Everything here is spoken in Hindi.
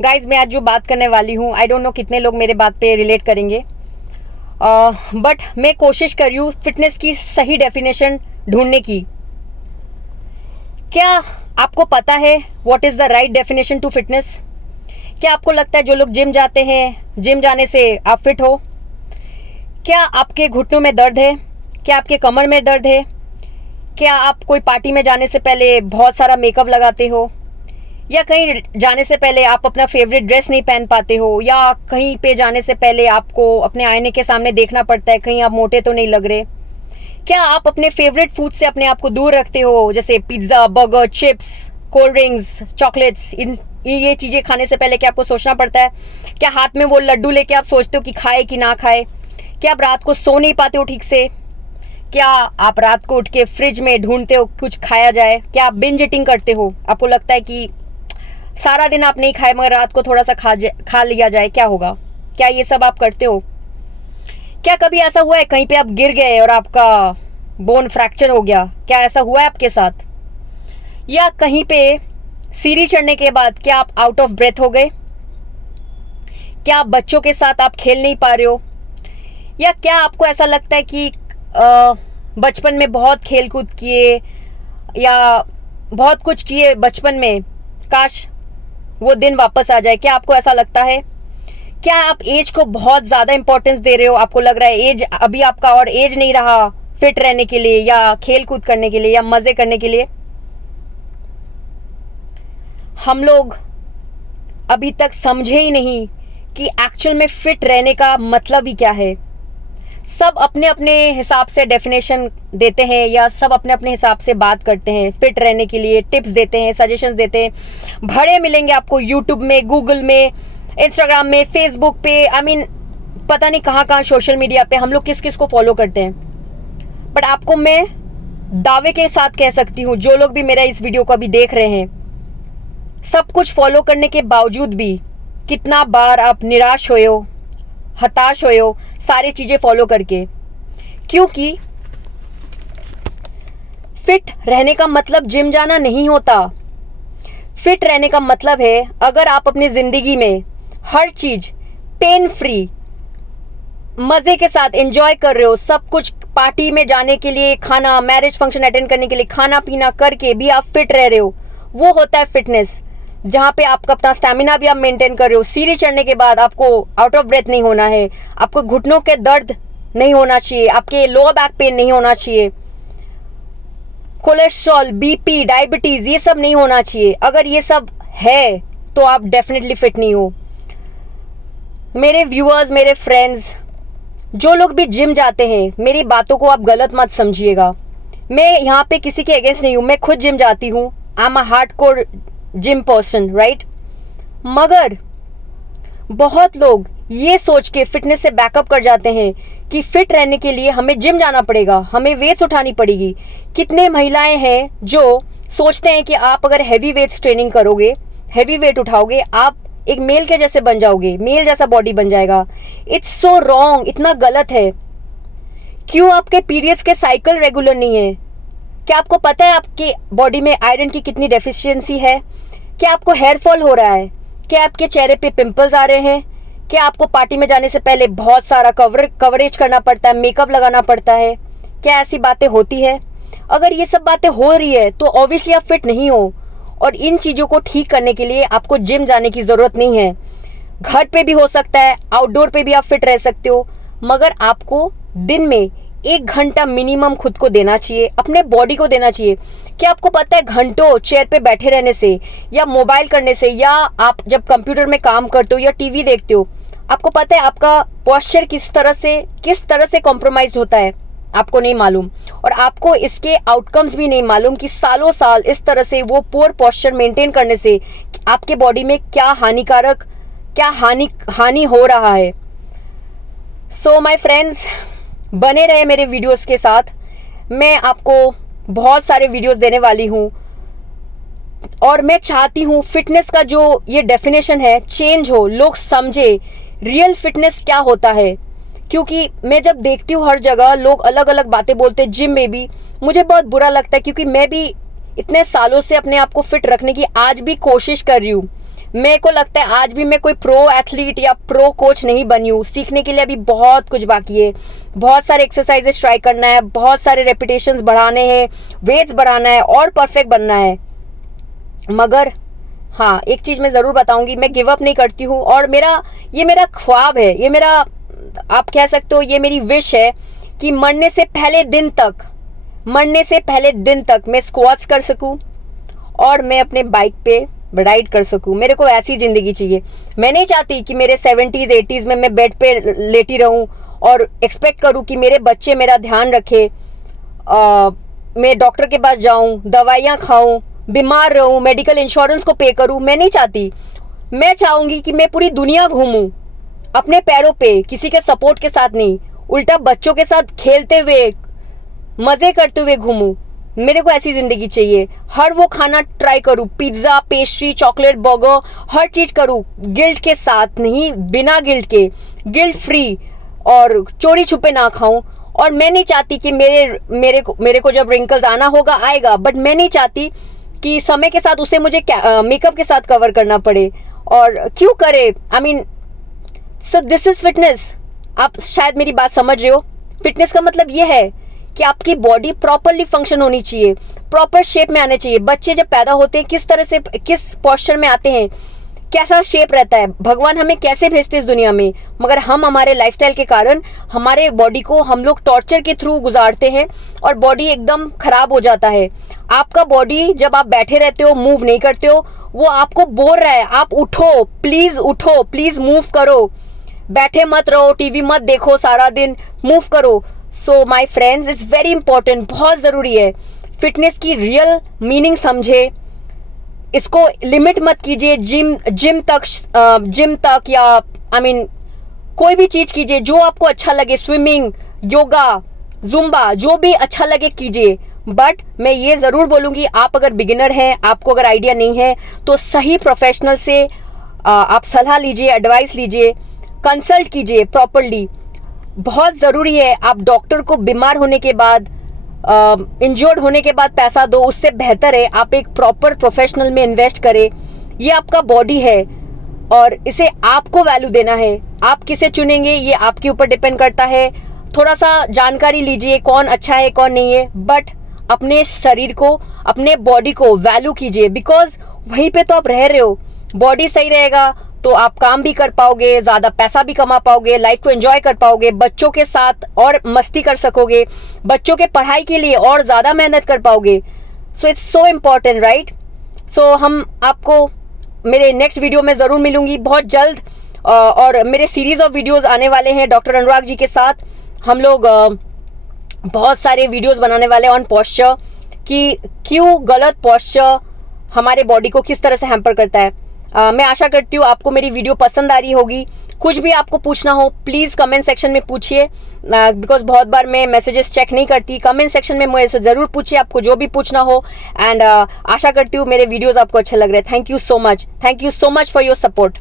गाइज मैं आज जो बात करने वाली हूँ, आई डोंट नो कितने लोग मेरे बात पे रिलेट करेंगे, बट मैं कोशिश कर रही हूँ फिटनेस की सही डेफिनेशन ढूंढने की। क्या आपको पता है what is the right definition to fitness? क्या आपको लगता है जो लोग जिम जाते हैं, जिम जाने से आप फिट हो? क्या आपके घुटनों में दर्द है? क्या आपके कमर में दर्द है? क्या आप कोई पार्टी में जाने से पहले बहुत सारा मेकअप लगाते हो, या कहीं जाने से पहले आप अपना फेवरेट ड्रेस नहीं पहन पाते हो, या कहीं पे जाने से पहले आपको अपने आईने के सामने देखना पड़ता है कहीं आप मोटे तो नहीं लग रहे? क्या आप अपने फेवरेट फूड से अपने आप को दूर रखते हो, जैसे pizza, burger, chips, cold drinks, chocolates? ये चीज़ें खाने से पहले क्या आपको सोचना पड़ता है? क्या हाथ में वो लड्डू लेके आप सोचते हो कि खाए कि ना खाए? क्या आप रात को सो नहीं पाते हो ठीक से? क्या आप रात को उठ के फ्रिज में ढूंढते हो कुछ खाया जाए? क्या आप बिंज ईटिंग करते हो? आपको लगता है कि सारा दिन आप नहीं खाए मगर रात को थोड़ा सा खा लिया जाए, क्या होगा? क्या ये सब आप करते हो? क्या कभी ऐसा हुआ है कहीं पे आप गिर गए और आपका बोन फ्रैक्चर हो गया? क्या ऐसा हुआ है आपके साथ? या कहीं पे सीढ़ी चढ़ने के बाद क्या आप आउट ऑफ ब्रेथ हो गए? क्या आप बच्चों के साथ आप खेल नहीं पा रहे हो? या क्या आपको ऐसा लगता है कि बचपन में बहुत खेल कूद किए या बहुत कुछ किए बचपन में, काश वो दिन वापस आ जाए? क्या आपको ऐसा लगता है? क्या आप एज को बहुत ज़्यादा इंपॉर्टेंस दे रहे हो? आपको लग रहा है एज अभी आपका और एज नहीं रहा फिट रहने के लिए या खेल कूद करने के लिए या मज़े करने के लिए? हम लोग अभी तक समझे ही नहीं कि एक्चुअल में फिट रहने का मतलब ही क्या है। सब अपने अपने हिसाब से डेफिनेशन देते हैं या सब अपने अपने हिसाब से बात करते हैं, फिट रहने के लिए टिप्स देते हैं, सजेशंस देते हैं। भरे मिलेंगे आपको यूट्यूब में, गूगल में, इंस्टाग्राम में, फेसबुक पे, पता नहीं कहाँ कहाँ सोशल मीडिया पे हम लोग किस किस को फॉलो करते हैं। बट आपको मैं दावे के साथ कह सकती हूँ, जो लोग भी मेरा इस वीडियो को अभी देख रहे हैं, सब कुछ फॉलो करने के बावजूद भी कितना बार आप निराश हुए हो, हताश हुए हो सारी चीज़ें फॉलो करके। क्योंकि फिट रहने का मतलब जिम जाना नहीं होता। फिट रहने का मतलब है अगर आप अपनी ज़िंदगी में हर चीज़ पेन फ्री, मज़े के साथ एंजॉय कर रहे हो, सब कुछ पार्टी में जाने के लिए खाना, मैरिज फंक्शन अटेंड करने के लिए खाना पीना करके भी आप फिट रह रहे हो, वो होता है फिटनेस। जहाँ पे आपका अपना स्टैमिना भी आप मेंटेन कर रहे हो, सीढ़ी चढ़ने के बाद आपको आउट ऑफ ब्रेथ नहीं होना है, आपको घुटनों के दर्द नहीं होना चाहिए, आपके लोअर बैक पेन नहीं होना चाहिए, कोलेस्ट्रॉल, बीपी, डायबिटीज़ ये सब नहीं होना चाहिए। अगर ये सब है तो आप डेफिनेटली फिट नहीं हो। मेरे व्यूअर्स, मेरे फ्रेंड्स, जो लोग भी जिम जाते हैं, मेरी बातों को आप गलत मत समझिएगा। मैं यहाँ पे किसी के अगेंस्ट नहीं हूँ, मैं खुद जिम जाती हूँ। I am a hardcore gym person, right? मगर बहुत लोग ये सोच के फिटनेस से बैकअप कर जाते हैं कि फिट रहने के लिए हमें जिम जाना पड़ेगा, हमें वेट्स उठानी पड़ेगी। कितने महिलाएं हैं जो सोचते हैं कि आप अगर हैवी वेट्स ट्रेनिंग करोगे, हैवी वेट उठाओगे, आप एक मेल के जैसे बन जाओगे, मेल जैसा बॉडी बन जाएगा। इट्स सो रॉन्ग, इतना गलत है। क्यों आपके पीरियड्स के साइकिल रेगुलर नहीं है? क्या आपको पता है आपकी बॉडी में आयरन की कितनी डेफिशिएंसी है? क्या आपको हेयर फॉल हो रहा है? क्या आपके चेहरे पे पिंपल्स आ रहे हैं? क्या आपको पार्टी में जाने से पहले बहुत सारा कवरेज करना पड़ता है, मेकअप लगाना पड़ता है? क्या ऐसी बातें होती है? अगर ये सब बातें हो रही है तो ऑब्वियसली आप फिट नहीं हो। और इन चीज़ों को ठीक करने के लिए आपको जिम जाने की ज़रूरत नहीं है। घर पे भी हो सकता है, आउटडोर पे भी आप फिट रह सकते हो, मगर आपको दिन में 1 घंटा मिनिमम खुद को देना चाहिए, अपने बॉडी को देना चाहिए। क्या आपको पता है घंटों चेयर पे बैठे रहने से या मोबाइल करने से, या आप जब कंप्यूटर में काम करते हो या टीवी देखते हो, आपको पता है आपका पोस्चर किस तरह से कॉम्प्रोमाइज होता है? आपको नहीं मालूम। और आपको इसके आउटकम्स भी नहीं मालूम कि सालों साल इस तरह से वो पुअर पोस्चर मेंटेन करने से आपके बॉडी में क्या हानि हो रहा है। सो माय फ्रेंड्स, बने रहे मेरे वीडियोस के साथ। मैं आपको बहुत सारे वीडियोस देने वाली हूँ और मैं चाहती हूँ फिटनेस का जो ये डेफिनेशन है चेंज हो, लोग समझे रियल फिटनेस क्या होता है। क्योंकि मैं जब देखती हूँ हर जगह लोग अलग अलग बातें बोलते हैं, जिम में भी, मुझे बहुत बुरा लगता है। क्योंकि मैं भी इतने सालों से अपने आप को फिट रखने की आज भी कोशिश कर रही हूँ। मेरे को लगता है आज भी मैं कोई प्रो एथलीट या प्रो कोच नहीं बनी हूँ। सीखने के लिए अभी बहुत कुछ बाकी है, बहुत सारे एक्सरसाइजेस ट्राई करना है, बहुत सारे रेपिटेशंस बढ़ाने हैं, वेट्स बढ़ाना है और परफेक्ट बनना है। मगर हाँ, एक चीज़ मैं ज़रूर बताऊंगी, मैं गिव अप नहीं करती हूँ। और ये मेरा ख्वाब है, ये मेरा, आप कह सकते हो ये मेरी विश है कि मरने से पहले दिन तक मैं स्क्वाट्स कर सकूँ और मैं अपने बाइक पे राइड कर सकूँ। मेरे को ऐसी ज़िंदगी चाहिए। मैं नहीं चाहती कि मेरे 70s 80s में मैं बेड पे लेटी रहूँ और एक्सपेक्ट करूँ कि मेरे बच्चे मेरा ध्यान रखे, मैं डॉक्टर के पास जाऊँ, दवाइयाँ खाऊँ, बीमार रहूँ, मेडिकल इंश्योरेंस को पे करूँ। मैं नहीं चाहती। मैं चाहूँगी कि मैं पूरी दुनिया घूमूँ अपने पैरों पे, किसी के सपोर्ट के साथ नहीं, उल्टा बच्चों के साथ खेलते हुए, मज़े करते हुए घूमूँ। मेरे को ऐसी ज़िंदगी चाहिए। हर वो खाना ट्राई करूँ, पिज़्ज़ा, पेस्ट्री, चॉकलेट, बर्गर, हर चीज़ करूँ गिल्ट के साथ नहीं, बिना गिल्ट के, गिल्ट फ्री, और चोरी छुपे ना खाऊं। और मैं नहीं चाहती कि मेरे को जब रिंकल्स आना होगा आएगा, बट मैं नहीं चाहती कि समय के साथ उसे मुझे मेकअप के साथ कवर करना पड़े। और क्यों करे, I mean, so this is fitness. आप शायद मेरी बात समझ रहे हो। फिटनेस का मतलब ये है कि आपकी बॉडी प्रॉपरली फंक्शन होनी चाहिए, प्रॉपर शेप में आने चाहिए। बच्चे जब पैदा होते हैं किस तरह से, किस पोस्चर में आते हैं, कैसा शेप रहता है, भगवान हमें कैसे भेजते हैं इस दुनिया में। मगर हम हमारे लाइफस्टाइल के कारण हमारे बॉडी को हम लोग टॉर्चर के थ्रू गुजारते हैं और बॉडी एकदम खराब हो जाता है। आपका बॉडी जब आप बैठे रहते हो, मूव नहीं करते हो, वो आपको बोल रहा है आप उठो, प्लीज मूव करो, बैठे मत रहो, टीवी मत देखो सारा दिन, मूव करो। So my friends, it's very important, बहुत ज़रूरी है। फिटनेस की रियल मीनिंग समझे, इसको लिमिट मत कीजिए जिम तक या आई मीन कोई भी चीज़ कीजिए जो आपको अच्छा लगे, स्विमिंग, योगा, जुम्बा, जो भी अच्छा लगे कीजिए। बट मैं ये ज़रूर बोलूँगी, आप अगर बिगिनर हैं, आपको अगर आइडिया नहीं है, तो सही प्रोफेशनल से आप सलाह लीजिए, एडवाइस लीजिए, कंसल्ट कीजिए प्रॉपरली। बहुत ज़रूरी है। आप डॉक्टर को बीमार होने के बाद, इंजर्ड होने के बाद पैसा दो, उससे बेहतर है आप एक प्रॉपर प्रोफेशनल में इन्वेस्ट करें। ये आपका बॉडी है और इसे आपको वैल्यू देना है। आप किसे चुनेंगे ये आपके ऊपर डिपेंड करता है। थोड़ा सा जानकारी लीजिए कौन अच्छा है कौन नहीं है, बट अपने शरीर को, अपने बॉडी को वैल्यू कीजिए, बिकॉज वहीं पे तो आप रह रहे हो। बॉडी सही रहेगा तो आप काम भी कर पाओगे, ज़्यादा पैसा भी कमा पाओगे, लाइफ को एंजॉय कर पाओगे, बच्चों के साथ और मस्ती कर सकोगे, बच्चों के पढ़ाई के लिए और ज़्यादा मेहनत कर पाओगे। So it's so important, right. So हम आपको मेरे नेक्स्ट वीडियो में ज़रूर मिलूंगी बहुत जल्द, और मेरे सीरीज़ ऑफ वीडियोस आने वाले हैं डॉक्टर अनुराग जी के साथ। हम लोग बहुत सारे वीडियोस बनाने वाले हैं ऑन पोस्चर, कि क्यों गलत पोस्चर हमारे बॉडी को किस तरह से हैम्पर करता है। मैं आशा करती हूँ आपको मेरी वीडियो पसंद आ रही होगी। कुछ भी आपको पूछना हो प्लीज़ कमेंट सेक्शन में पूछिए, बिकॉज बहुत बार मैं मैसेजेस चेक नहीं करती। कमेंट सेक्शन में मुझे ज़रूर पूछिए आपको जो भी पूछना हो। एंड आशा करती हूँ मेरे वीडियोस आपको अच्छे लग रहे हैं। Thank you so much for your support.